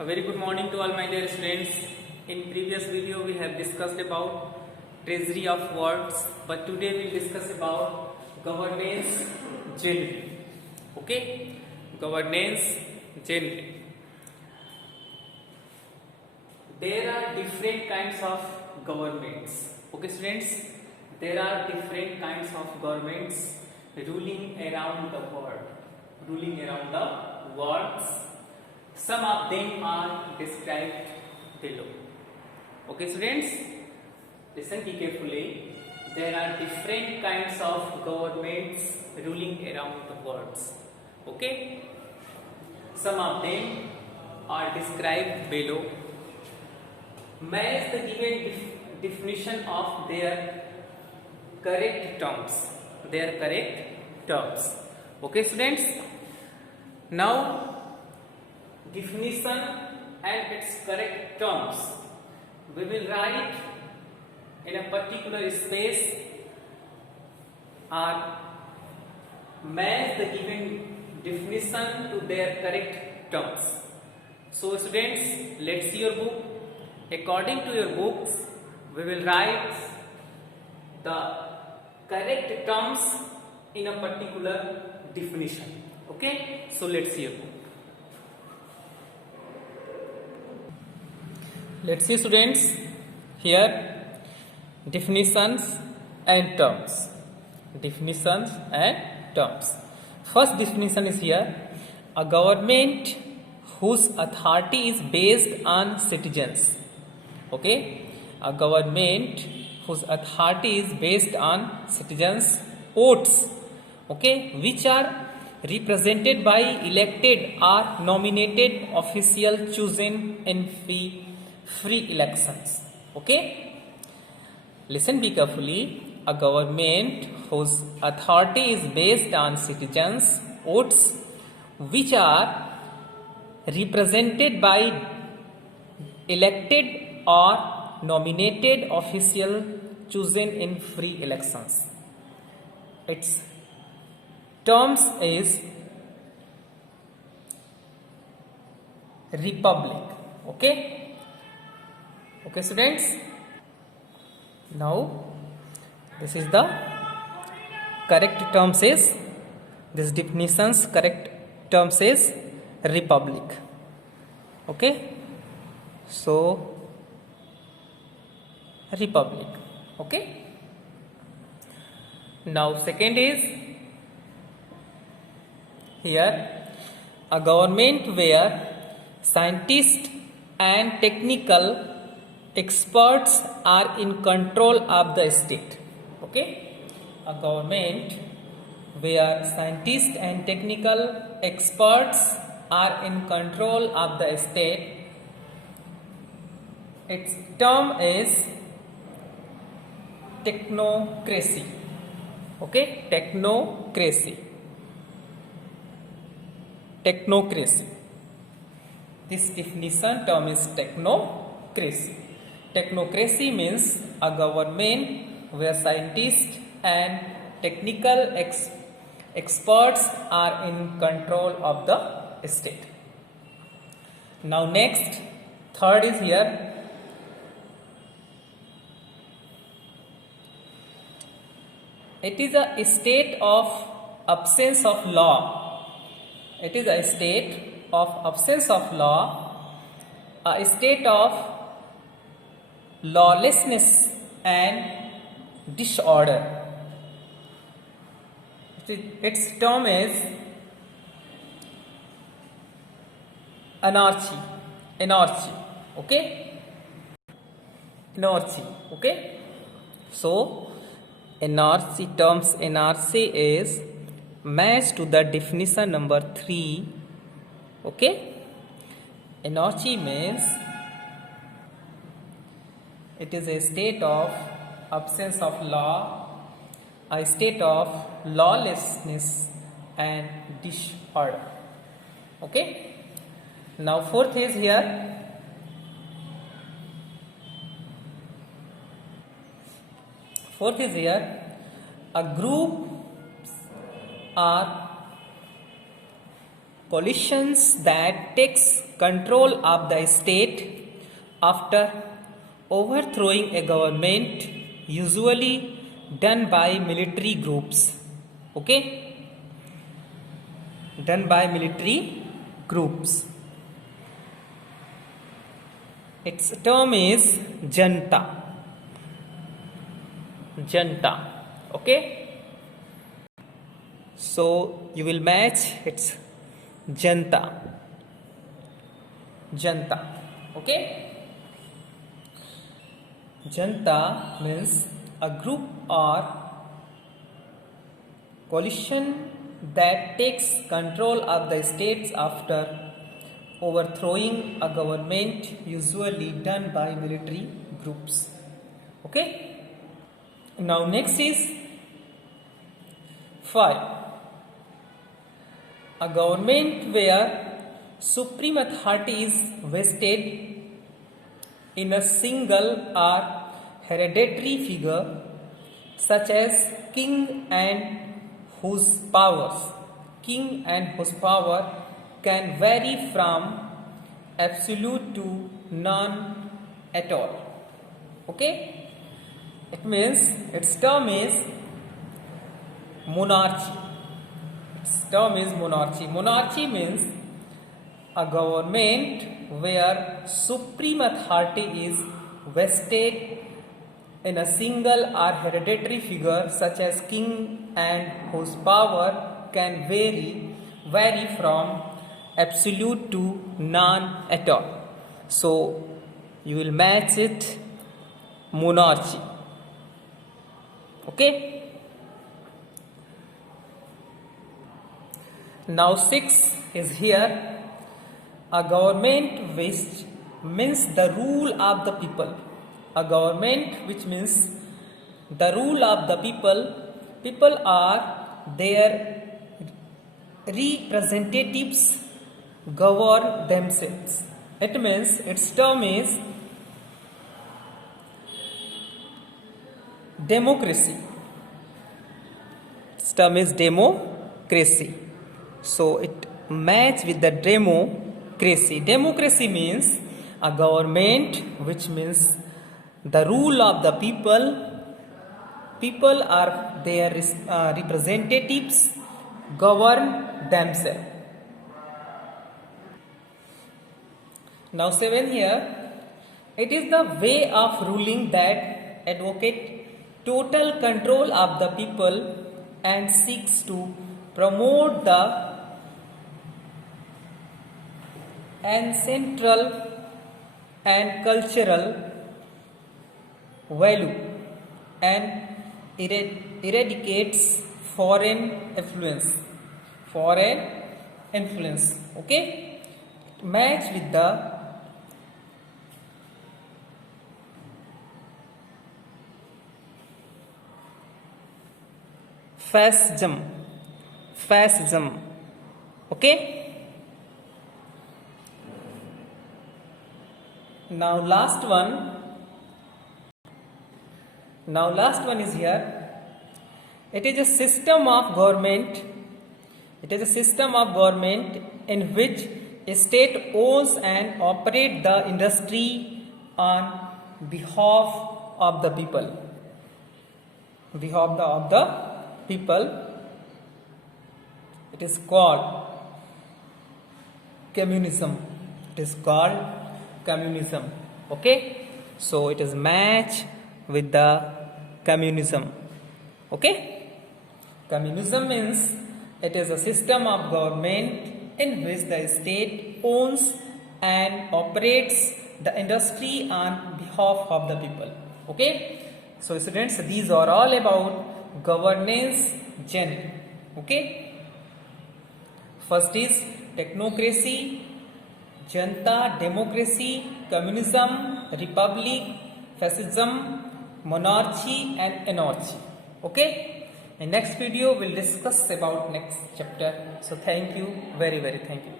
A very good morning to all my dear students. In previous video we have discussed about treasury of words, but today we will discuss about governance generally. Okay, governance generally. There are different kinds of governments. Okay, students, there are different kinds of governments ruling around the world. Some of them are described below. Okay, students, listen carefully. There are different kinds of governments ruling around the world. Okay, some of them are described below. Match the given definition of their correct terms. Okay, students. Now, definition and its correct terms we will write in a particular space or match the given definition to their correct terms. So students, let's see your book. According to your books, we will write the correct terms in a particular definition. Okay, so let's see your book. Let's see, students, here definitions and terms. Definitions and terms. First definition is here: a government whose authority is based on citizens. Okay, a government whose authority is based on citizens' votes. Okay, which are represented by elected or nominated official chosen in free elections. Okay, listen carefully. A government whose authority is based on citizens' votes, which are represented by elected or nominated official chosen in free elections. Its terms is republic. Okay, students, now this is the correct terms is, this definitions correct terms is republic. Okay, so republic. Okay, now second is here a government where scientists and technical experts are in control of the state. Okay, a government where scientists and technical experts are in control of the state. Its term is technocracy. Okay, technocracy. This definition term is technocracy. Technocracy means a government where scientists and technical experts are in control of the state. Now next, third is here. It is a state of absence of law. It is a state of absence of law, a state of lawlessness and disorder. Its term is anarchy. Okay, anarchy. Okay, so anarchy terms, anarchy is matched to the definition number 3. Okay, anarchy means it is a state of absence of law, a state of lawlessness and disorder. Okay, now fourth is here. A group or coalitions that takes control of the state after overthrowing a government, usually done by military groups. Okay, done by military groups. Its term is janta. Janta. Okay, so you will match its janta. Janta. Okay, janta means a group or coalition that takes control of the states after overthrowing a government, usually done by military groups. Okay, now next is 5. A government where supreme authority is vested in a single or hereditary figure, such as king and whose power can vary from absolute to none at all. Okay, it means its term is monarchy. Its term is monarchy. Monarchy means a government where supreme authority is vested in a single or hereditary figure such as king and whose power can vary from absolute to none at all. So you will match it monarchy. Okay, now 6 is here. A government which means the rule of the people. A government which means the rule of the people. People are their representatives govern themselves. It means its term is democracy. Its term is democracy. So it match with the democracy. Democracy means a government which means the rule of the people. People are their representatives govern themselves. Now 7 here. It is the way of ruling that advocate total control of the people and seeks to promote the ancestral and cultural value and eradicates foreign influence. Okay, match with the fascism. Okay, now last one is here. It is a system of government. It is a system of government in which a state owns and operates the industry on behalf of the people. It is called communism. Okay, so it is match with the communism. Okay, communism means it is a system of government in which the state owns and operates the industry on behalf of the people. Okay, so students, these are all about governance gen. Okay, first is technocracy, janta, democracy, communism, republic, fascism, monarchy and anarchy. Okay, in next video we'll discuss about next chapter. So thank you, very thank you.